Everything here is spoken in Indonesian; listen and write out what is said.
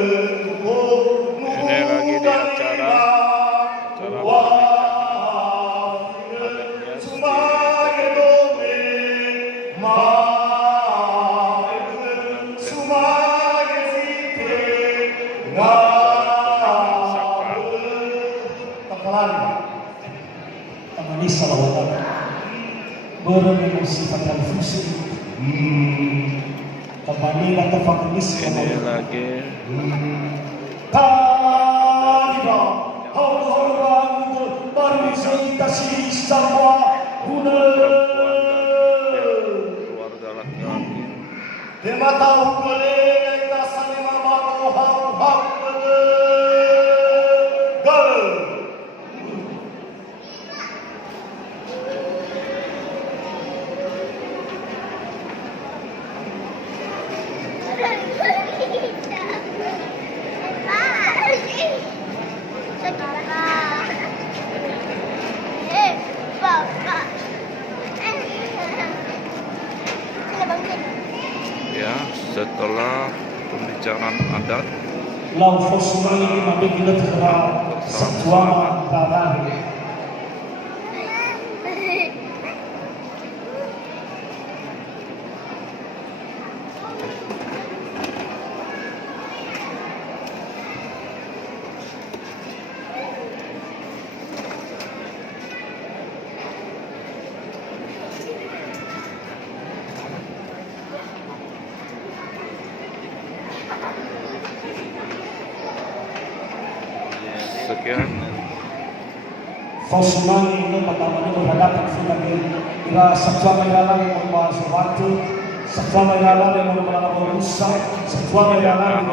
Ini lagi di acara Bermenu sifat dan fungsi kembali atau faknis ini lagi Tariga Haulah baru kita sih semua guna keluarga laki-laki Tema tahu boleh kita saling membantu hak ya. Setelah pembicaraan adat Lau fosunai mabigila terang Satwa Barari sekian. Fosunai itu pertama berhadapan sebagai ila satwa mayala yang membawa sesuatu, satwa mayala yang membawa rusak, satwa mayala yang